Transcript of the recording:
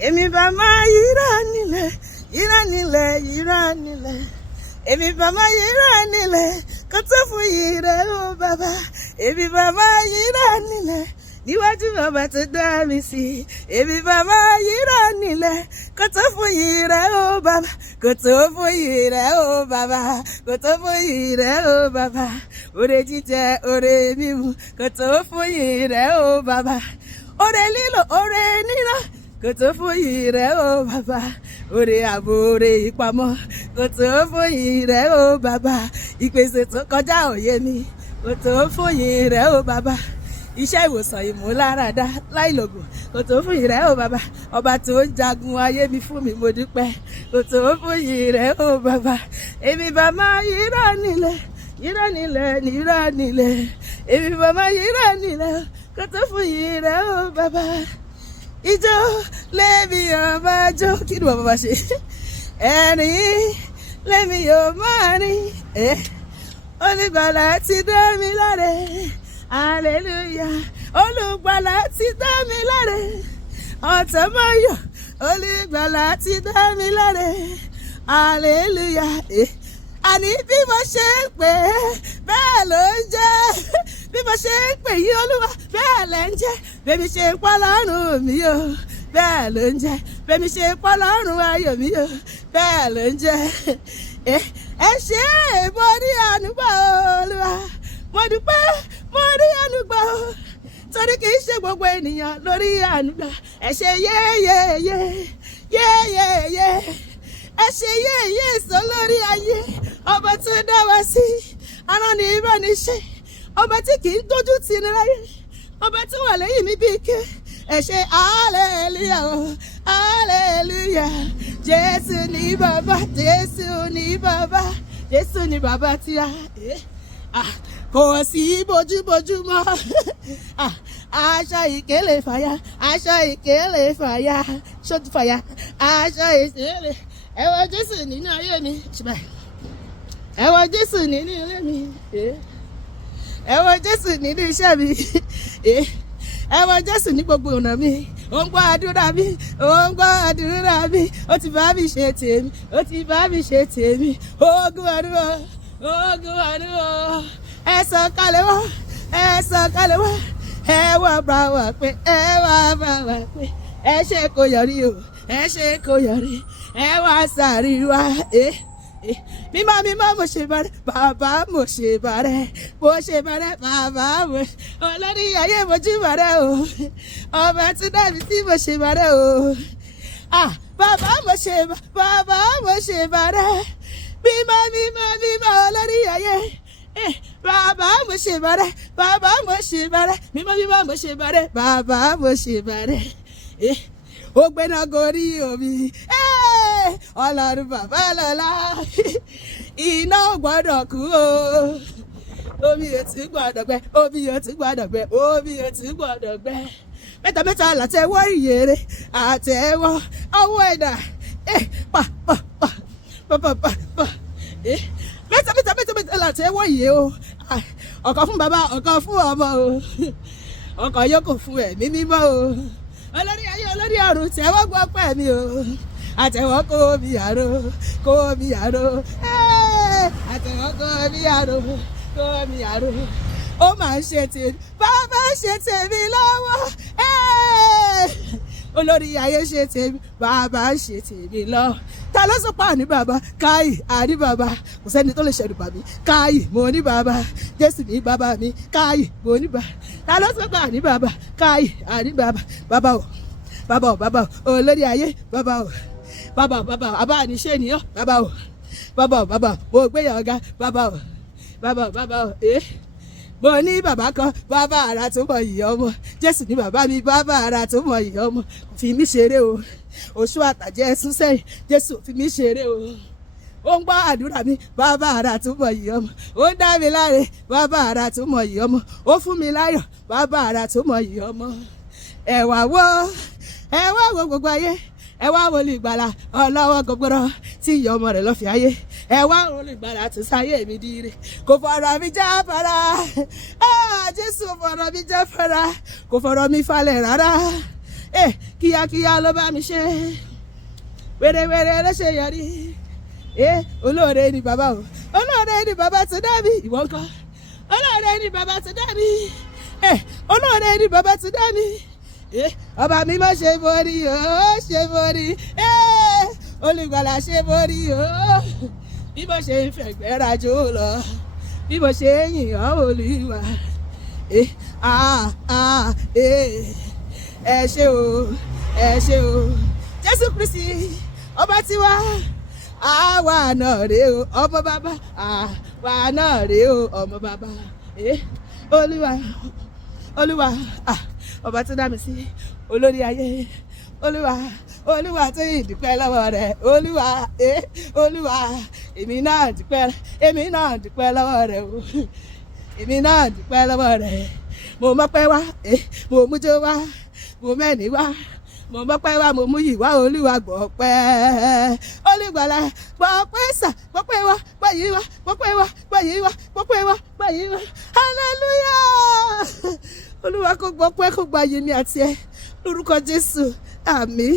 Èmi bá máa yíra nílẹ̀, yíra nílẹ̀, yíra nílẹ̀. Èmi bá máa yíra nílẹ̀, kó tó fún yìí rẹ̀ ó bàbá. Èmi bá máa yíra nílẹ̀, níwájú bàbá tó dá mi sí. Èmi bá máa yíra nílẹ̀, kó tó fún yìí rẹ̀ ó bàbá. Kó tó fún yìí rẹ̀ ó bàbá. Kó tó fún yìí rẹ̀ ó bàbá. Ore jíjẹ, ore mímu, kó tó fún yìí rẹ̀ ó bàbá. Ore lílò, ore níná, kò tó fún yìí rẹ̀ ó bàbá. Ore ààbò, ore ìpamọ́, kò tó fún yìí rẹ̀ ó bàbá. Ìpèsè tó kọjá òye mi, kò tó fún yìí rẹ̀ ó bàbá. Iṣẹ́ ìwòsàn ìmúláradá láìlògùn, kò tó fún yìí rẹ̀ ó bàbá. Ọba tó ń jagun ayé mi fún mi, mo dúpẹ́, kò tó fún yìí rẹ̀ ó bàbá. Èmi bá máa yíra nílẹ̀, yíra nílẹ̀, yíra nílẹ̀. Èmi bá máa yíra nílẹ̀, kò tó fún yìí rẹ̀ ó bàbá. Ijó lèmi yóò máa jó, kí ni bàbá ṣe? Ẹ̀rín lèmi yóò máa rìn. Olùgbàlà ti dá mi láre, hallelujah. Olùgbàlà ti dá mi láre, ọ̀tọ̀ máa yọ̀. Olùgbàlà ti dá mi láre, hallelujah. Àní bí mo ṣe ń pè é, bẹ́ẹ̀ ló ń jẹ́. Bí mo ṣe ń pè yí Olúwa, bẹ́ẹ̀ lẹ́ ń jẹ́. Bẹ́mi ṣe ń pọ́ lọ́rùn mi o, bẹ́ẹ̀ ló ń jẹ́. Bẹ́mi ṣe ń pọ́ lọ́rùn ayọ̀ mi o, bẹ́ẹ̀ ló ń jẹ́. Ẹ ṣé mo rí àánú gbà Olúwa. Mo dúpẹ́ mo rí àánú gbà o. Torí kì í ṣe gbogbo ènìyàn lórí àánú gbà. Ẹ ṣé yéyéyé, yéyéyé. Ẹ ṣé yéyé sọ lórí ayé. Ọba tó dá wa sí, arán ni ìbániṣẹ́. Ọba tí kì í tójú tì ní láyé. Ọba tí wà lẹ́yìn mi bí ike. Ẹ ṣé hallelujah o, hallelujah. Jésù ni bàbá, Jésù ni bàbá, Jésù ni bàbá tí a. Kò sí bójúbójú mọ́. Aṣọ ìkélé fàyà, aṣọ ìkélé fàyà, ṣojú fàyà, aṣọ ìkélé. Ẹ wọ Jésù nínú ayé mi. Ẹ wọ Jésù nínú ilé mi. Ẹ wọ Jésù nínú iṣẹ́ mi. Ẹ wọ Jésù ní gbogbo ọ̀nà mi. Ó ń gbọ́ àdúrà mi, ó ń gbọ́ àdúrà mi. Ó ti bá mi ṣe tèmi, ó ti bá mi ṣe tèmi. Ogun àdúrà, ogun àdúrà. Ẹ sọ̀kalẹ̀ wá, ẹ sọ̀kalẹ̀ wá. Ẹ wá bá wa pé, ẹ wá bá wa pé. Ẹ ṣe kó yọrí o, ẹ ṣe kó yọrí. Ẹ wá sàrí wá. Mímọ́ mímọ́ mo ṣe bàrẹ̀, bàbá mo ṣe bàrẹ̀, mo ṣe bàrẹ̀, bàbá mo ṣe. Olórí ayé mo jí bàrẹ̀ o, ọba tí dàbí tí mo ṣe bàrẹ̀ o. Bàbá mo ṣe bàrẹ̀, mímọ́ mímọ́ mímọ́ olórí ayé. Bàbá mo ṣe bàrẹ̀, bàbá mo ṣe bàrẹ̀, mímọ́ mímọ́ mo ṣe bàrẹ̀, bàbá mo ṣe bàrẹ̀. Ó gbéná gorí omi, Ọlọ́run bàbá lọ́lá, iná ò gbọ́dọ̀ kú o. Omi ò tí gbọ́dọ̀ gbẹ, omi ò tí gbọ́dọ̀ gbẹ, omi ò tí gbọ́dọ̀ gbẹ. Mẹ́ta mẹ́ta làtẹ́wọ́ ìyèrè, àtẹ́wọ́ ọwọ́ ẹ̀dá. Pa. Mẹ́ta làtẹ́wọ́ ìyè o. Ọ̀kan fún bàbá, ọ̀kan fún ọmọ o. Ọ̀kan yóò kò fún ẹ̀mí mímọ́ o. Olórí ayé olórí ọ̀run tẹ́wọ́ gbọ́ pẹ́ mi o. Àtẹ́wọ́ kó mi àrò, kó mi àrò. Àtẹ́wọ́ kó mi àrò, kó mi àrò. Ó máa ń ṣe tèmi, bàbá ṣe tèmi lọ́wọ́. Olórí ayé ṣe tèmi, bàbá ṣe tèmi lọ. Ta ló sọ pa àní bàbá? Káyì àní bàbá. Kò sẹ́ni tó lè ṣẹ̀rù bà mí. Káyì mo ní bàbá. Jésù ní bàbá mi. Káyì mo ní bàbá. Ta ló sọ pa àní bàbá? Káyì àní bàbá. Bàbá o, bàbá o, bàbá o. Olórí ayé, bàbá o. Bàbá o, bàbá o. Àbá àníṣe ènìyàn. Bàbá o. Bàbá o, bàbá o. Mo gbé yàn ọ̀gá. Bàbá o. Bàbá o, bàbá o. Mo ní bàbá kan, bàbá ara tó mọ ìyá ọmọ. Jésù ní bàbá mi, bàbá ara tó mọ ìyá ọmọ. Kò fi mí ṣeré o. Oṣù àtàjẹ́ ẹ̀sùn sẹ́yìn, Jésù fi mí ṣeré o. Ó ń gbọ́ àdúrà mi, bàbá ara tó mọ ìyá ọmọ. Ó ń dá mi láre, bàbá ara tó mọ ìyá ọmọ. Ó fún mi láyọ̀, bàbá ara tó mọ ìyá ọmọ. Ẹ wá wo gbogbo ayé. Ẹ wá wo olùgbàlà ọlọ́wọ́ gbogbooro tí ìyá ọmọ rẹ̀ lọ fi ayé. Ẹ wá wo olùgbàlà tó sáyé mi dire. Kò fọ̀rọ̀ mi jáfara. Jésù fọ̀rọ̀ mi jáfara. Kò fọ̀rọ̀ mi falẹ̀ rárá. kíákíá ló bá mi ṣe wẹ́rẹ́wẹ́rẹ́ ló ṣe yọrí olóore ni bàbá o olóore ni bàbá tó dá mi ìwọ ńkọ́ olóore ni bàbá tó dá mi olóore ni bàbá tó dá mi ọba mi má ṣe borí o ṣe borí olùgbàlà ṣe borí o bí mo ṣe ń fẹ̀gbẹ́ rajò lọ bí mo ṣe ń yìn ọ́ Olúwa ẹ ṣé o Jésù Kristi ọba tiwa àwa náà rèé o ọmọ bàbá àwa náà rèé o ọmọ bàbá Olúwa ọba tó dá mi sí olórí ayé Olúwa tó yìn dúpẹ́ lọ́wọ́ rẹ̀ Olúwa èmi náà dúpẹ́ lọ́wọ́ rẹ̀ o èmi náà dúpẹ́ lọ́wọ́ rẹ̀ mo mọ́pẹ́ wá mo mújó wá mo mẹ́ni wá mo mọ́pẹ́ wá mo mú yìí wá Olúwa gbọ̀pẹ́ Olùgbàlà gbọ̀pẹ́ sà gbọ̀pẹ́ wá gbọ̀yìí wá gbọ̀pẹ́ wá gbọ̀yìí wá gbọ̀pẹ́ wá gbọ̀yìí wá hallelujah Olúwa kó gbọ̀pẹ́ kó gbà yìí mi àti ẹ lórúkọ Jésù àmín.